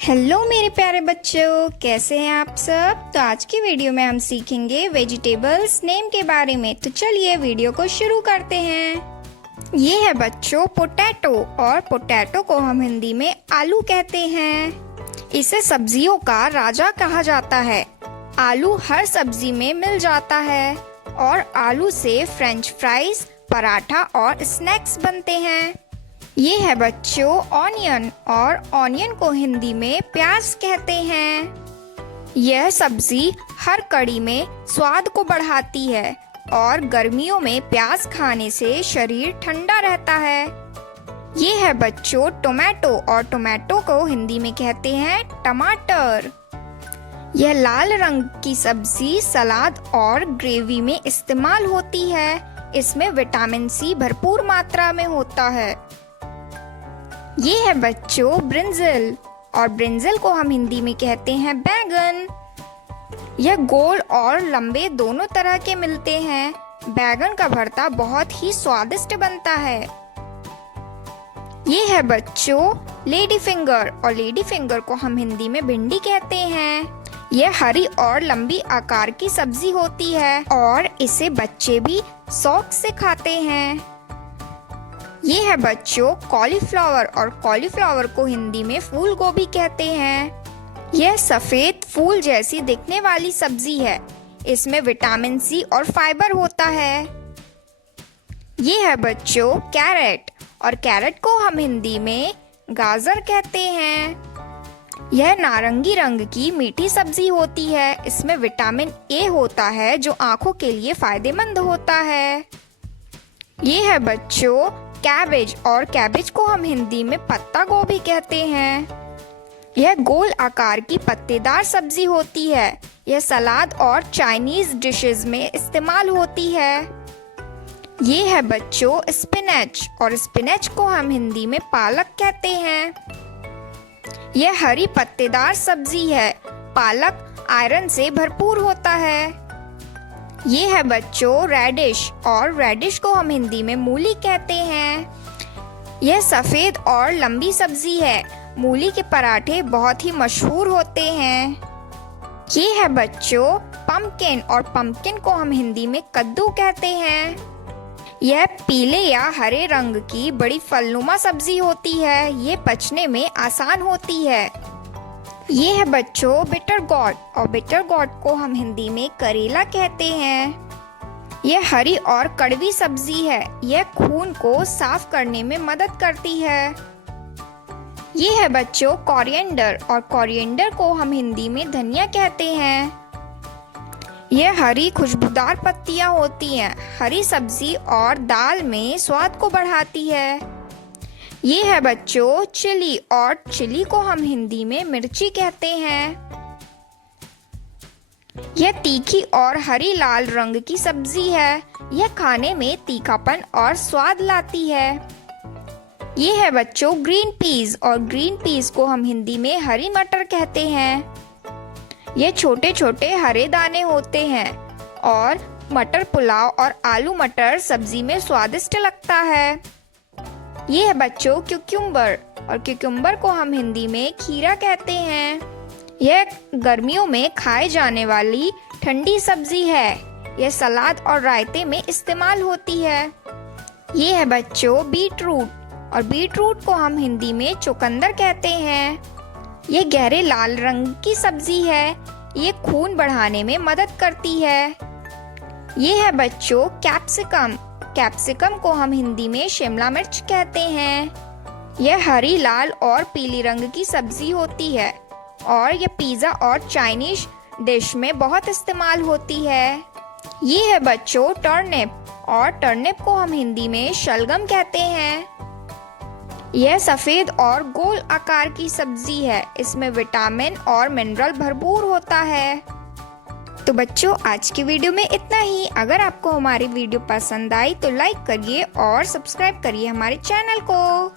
Hello मेरे प्यारे बच्चों, कैसे हैं आप सब। तो आज की वीडियो में हम सीखेंगे वेजिटेबल्स नेम के बारे में। तो चलिए वीडियो को शुरू करते हैं। ये है बच्चों पोटैटो, और पोटैटो को हम हिंदी में आलू कहते हैं। इसे सब्जियों का राजा कहा जाता है। आलू हर सब्जी में मिल जाता है और आलू से फ्रेंच फ्राइज, पराठा और स्नैक्स बनते हैं। ये है बच्चों ऑनियन, और ऑनियन को हिंदी में प्याज कहते हैं। यह सब्जी हर कड़ी में स्वाद को बढ़ाती है और गर्मियों में प्याज खाने से शरीर ठंडा रहता है। ये है बच्चों टोमेटो, और टोमेटो को हिंदी में कहते हैं टमाटर। यह लाल रंग की सब्जी सलाद और ग्रेवी में इस्तेमाल होती है। इसमें विटामिन सी भरपूर मात्रा में होता है। ये है बच्चों ब्रिंजल, और ब्रिंजल को हम हिंदी में कहते हैं बैगन। यह गोल और लंबे दोनों तरह के मिलते हैं। बैगन का भरता बहुत ही स्वादिष्ट बनता है। ये है बच्चों लेडी फिंगर, और लेडी फिंगर को हम हिंदी में भिंडी कहते हैं। यह हरी और लंबी आकार की सब्जी होती है और इसे बच्चे भी शौक से खाते हैं। ये है बच्चों कॉलीफ्लावर, और कॉलीफ्लावर को हिंदी में फूल गोभी कहते हैं। यह सफेद फूल जैसी दिखने वाली सब्जी है। इसमें विटामिन सी और फाइबर होता है। ये है बच्चों कैरेट, और कैरेट को हम हिंदी में गाजर कहते हैं। यह नारंगी रंग की मीठी सब्जी है। इसमें विटामिन ए होता है जो आंखों के लिए फायदेमंद होता है। ये है बच्चों कैबेज, और कैबेज को हम हिंदी में पत्ता गोभी कहते हैं। यह गोल आकार की पत्तेदार सब्जी होती है। यह सलाद और चाइनीज डिशेस में इस्तेमाल होती है। ये है बच्चों स्पिनच, और स्पिनच को हम हिंदी में पालक कहते हैं। यह हरी पत्तेदार सब्जी है। पालक आयरन से भरपूर होता है। ये है बच्चों रेडिश, और रेडिश को हम हिंदी में मूली कहते हैं। यह सफेद और लंबी सब्जी है। मूली के पराठे बहुत ही मशहूर होते हैं। ये है बच्चों पम्पकिन, और पम्पकिन को हम हिंदी में कद्दू कहते हैं। यह पीले या हरे रंग की बड़ी फलनुमा सब्जी होती है। ये पचने में आसान होती है। ये है बच्चों बिटर गॉर्ड, और बिटर गॉर्ड को हम हिंदी में करेला कहते हैं। यह हरी और कड़वी सब्जी है। यह खून को साफ करने में मदद करती है। ये है बच्चों कोरिएंडर, और कोरिएंडर को हम हिंदी में धनिया कहते हैं। यह हरी खुशबूदार पत्तियां होती हैं। हरी सब्जी और दाल में स्वाद को बढ़ाती है। ये है बच्चों चिली, और चिली को हम हिंदी में मिर्ची कहते हैं। यह तीखी और हरी लाल रंग की सब्जी है। यह खाने में तीखापन और स्वाद लाती है। ये है बच्चों ग्रीन पीस, और ग्रीन पीस को हम हिंदी में हरी मटर कहते हैं। ये छोटे छोटे हरे दाने होते हैं, और मटर पुलाव और आलू मटर सब्जी में स्वादिष्ट लगता है। ये है बच्चों क्यूक्यूम्बर, और क्यूक्यूम्बर को हम हिंदी में खीरा कहते हैं। यह गर्मियों में खाए जाने वाली ठंडी सब्जी है। यह सलाद और रायते में इस्तेमाल होती है। ये है बच्चों बीटरूट, और बीटरूट को हम हिंदी में चुकंदर कहते हैं। ये गहरे लाल रंग की सब्जी है। ये खून बढ़ाने में मदद करती है। ये है बच्चों कैप्सिकम, कैप्सिकम को हम हिंदी में शिमला मिर्च कहते हैं। यह हरी, लाल और पीली रंग की सब्जी होती है, और यह पिज्जा और चाइनीज डिश में बहुत इस्तेमाल होती है। ये है बच्चों टर्निप, और टर्निप को हम हिंदी में शलगम कहते हैं। यह सफेद और गोल आकार की सब्जी है। इसमें विटामिन और मिनरल भरपूर होता है। तो बच्चों आज की वीडियो में इतना ही। अगर आपको हमारी वीडियो पसंद आई तो लाइक करिए और सब्सक्राइब करिए हमारे चैनल को।